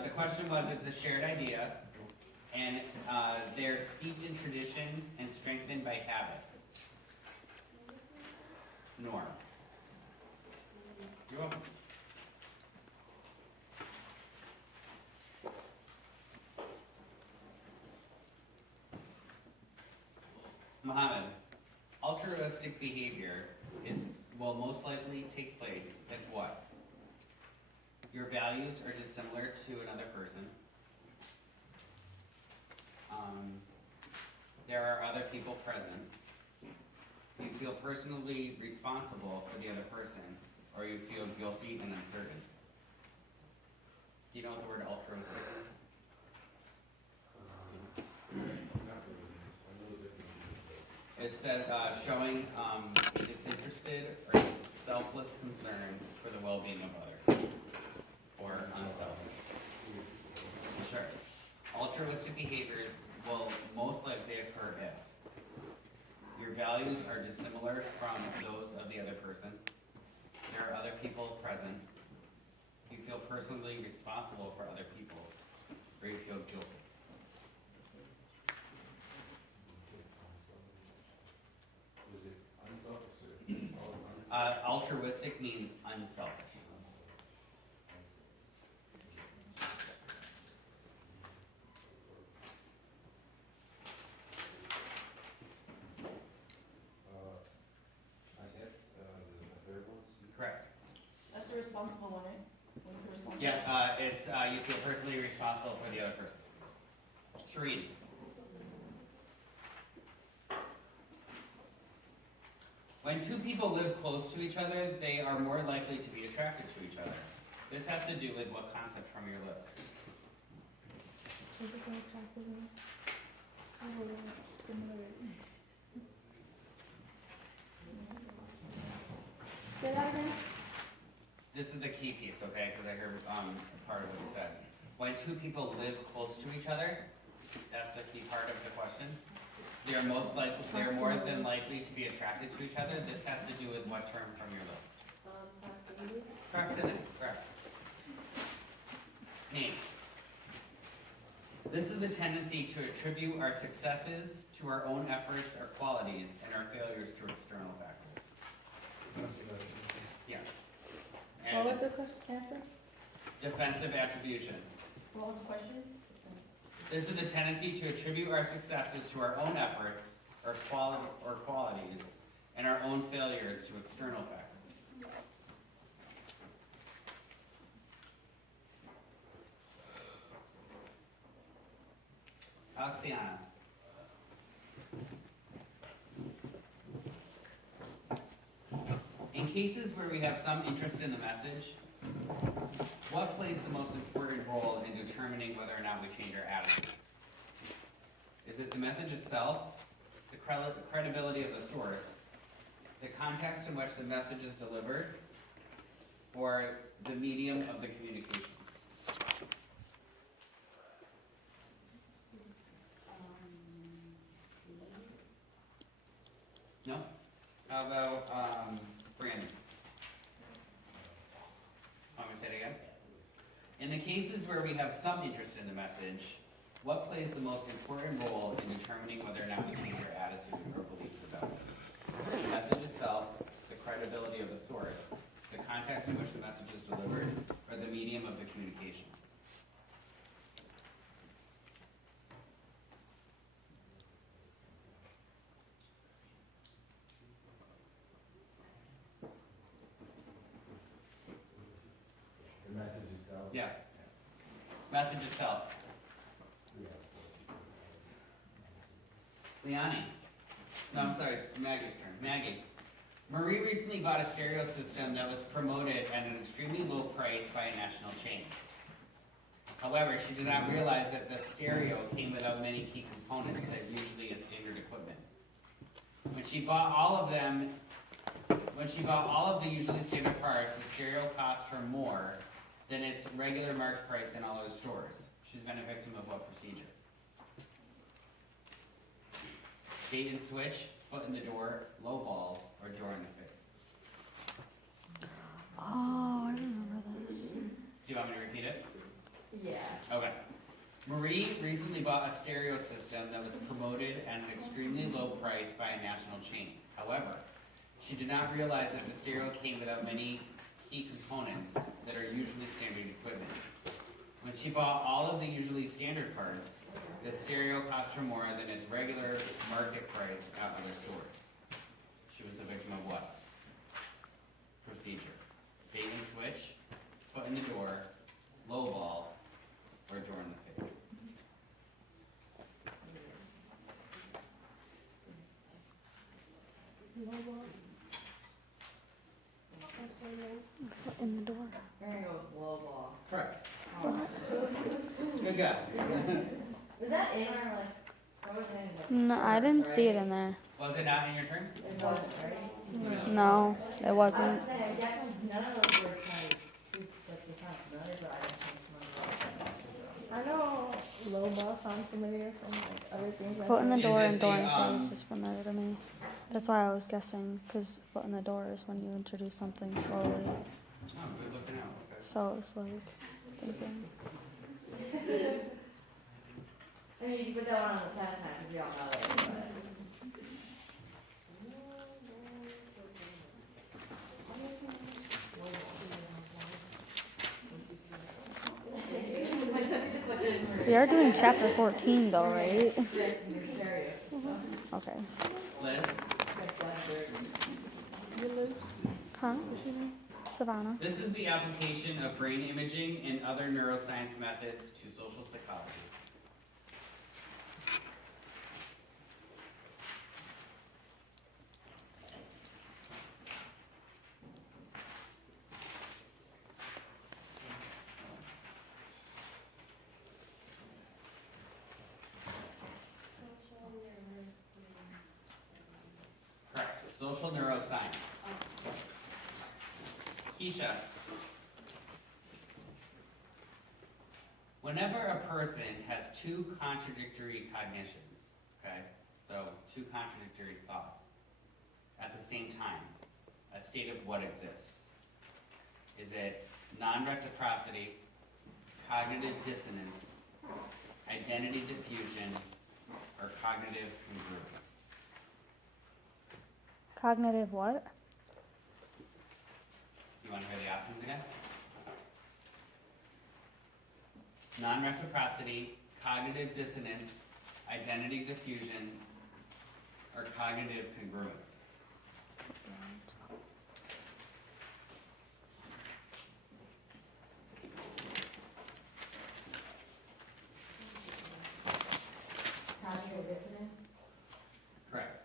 the question was, it's a shared idea, and they're steeped in tradition and strengthened by habit. Norm. You're welcome. Mohammed, altruistic behavior will most likely take place if what? Your values are dissimilar to another person. There are other people present. You feel personally responsible for the other person, or you feel guilty and uncertain. Do you know what the word altruistic is? It said showing a disinterested or selfless concern for the well-being of others, or unselfish. Sure. Altruistic behaviors will most likely occur if your values are dissimilar from those of the other person, there are other people present, you feel personally responsible for other people, or you feel guilty. Altruistic means unselfish. Correct. That's the responsible one, right? Yeah, it's you feel personally responsible for the other person. Shireen. When two people live close to each other, they are more likely to be attracted to each other. This has to do with what concept from your list? Say that again? This is the key piece, okay? Because I heard part of what you said. When two people live close to each other, that's the key part of the question. They are more than likely to be attracted to each other. This has to do with what term from your list? Proximity, correct. Name. This is the tendency to attribute our successes to our own efforts or qualities and our failures to external factors. Yes. What was And the question, answer? defensive attribution. What was the question? This is the tendency to attribute our successes to our own efforts or qualities and our own failures to external factors. Oxiana. In cases where we have some interest in the message, what plays the most important role in determining whether or not we change our attitude? Is it the message itself, the credibility of the source, the context in which the message is delivered, or the medium of the communication? No? How about Brandon? Want me to say it again? In the cases where we have some interest in the message, what plays the most important role in determining whether or not we change our attitude or beliefs about it? The message itself, the credibility of the source, the context in which the message is delivered, or the medium of the communication? The message itself? Yeah. Message itself. Liani. No, I'm sorry, it's Maggie's turn. Maggie. Marie recently bought a stereo system that was promoted at an extremely low price by a national chain. However, she did not realize that the stereo came without many key components that usually is standard equipment. When she bought all of the usually standard parts, the stereo cost her more than its regular market price in all other stores. She's been a victim of what procedure? Bait and switch, foot in the door, low ball, or door in the face. Oh, I remember this. Do you want me to repeat it? Yeah. Okay. Marie recently bought a stereo system that was promoted at an extremely low price by a national chain. However, she did not realize that the stereo came without many key components that are usually standard equipment. When she bought all of the usually standard parts, the stereo cost her more than its regular market price at other stores. She was the victim of what? Procedure. Bait and switch, foot in the door, lowball, or door in the face. In the door. We're gonna go with low ball. Correct. Oh. Good guess. Was that in our like, what was it in the? No, I didn't see it in there. Was it not in your terms? It wasn't, right? No, it I was wasn't. saying, I definitely, none of those were kind of, like, they sound familiar, but I didn't think some of them. I know low ball sounds familiar from like other things. Foot Foot in the Is door it and door the, in face is familiar to me. That's why I was guessing, because foot in the door is when you introduce something slowly. Oh, good looking out. Okay. So it's like thinking. I mean, you can put that one on the test now, because we all know it, but. We are doing chapter 14 though, right? Okay. Liz? Huh? Savannah. This is the application of brain imaging and other neuroscience methods to social psychology. Correct. Social neuroscience. Keisha. Whenever a person has two contradictory cognitions, okay, so two contradictory thoughts at the same time, a state of what exists? Is it non-reciprocity, cognitive dissonance, identity diffusion, or cognitive congruence? Cognitive what? You want to hear the options again? Non-reciprocity, cognitive dissonance, identity diffusion, or cognitive congruence. Cognitive dissonance? Correct.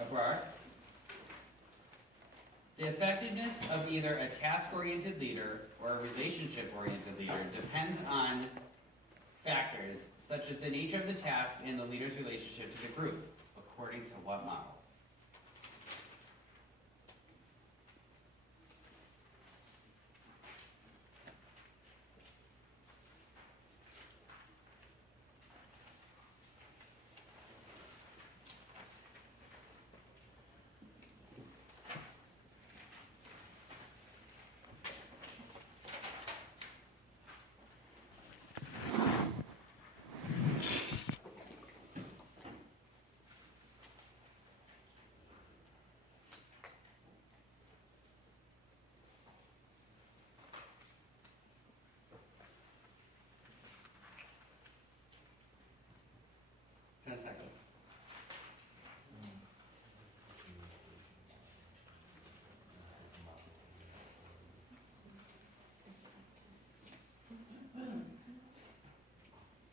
Abrar? The effectiveness of either a task-oriented leader or a relationship-oriented leader depends on factors such as the nature of the task and the leader's relationship to the group, according to what model?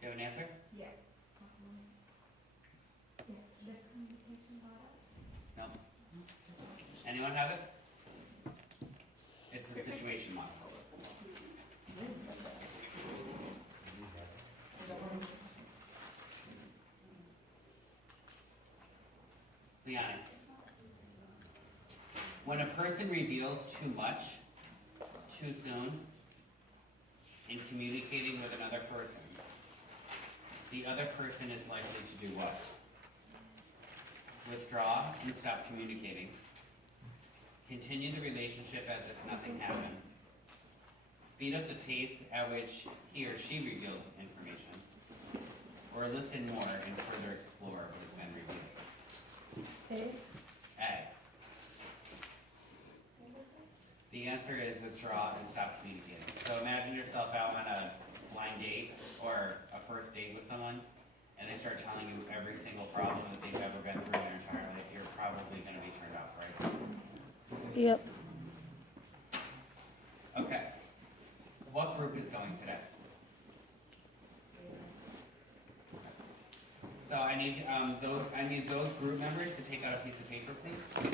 You have an answer? Yeah. No? Anyone have it? It's the situation model. Liana. When a person reveals too much, too soon, in communicating with another person, the other person is likely to do what? Withdraw and stop communicating, Continue the relationship as if nothing happened. Speed up the pace at which he or she reveals information. Or listen more and further explore what has been revealed. A. The answer is withdraw and stop communicating. So imagine yourself out on a blind date or a first date with someone, and they start telling you every single problem that they've ever been through in their entire life. You're probably going to be turned off, right? Yep. Okay. What group is going today? So I need those group members to take out a piece of paper, please.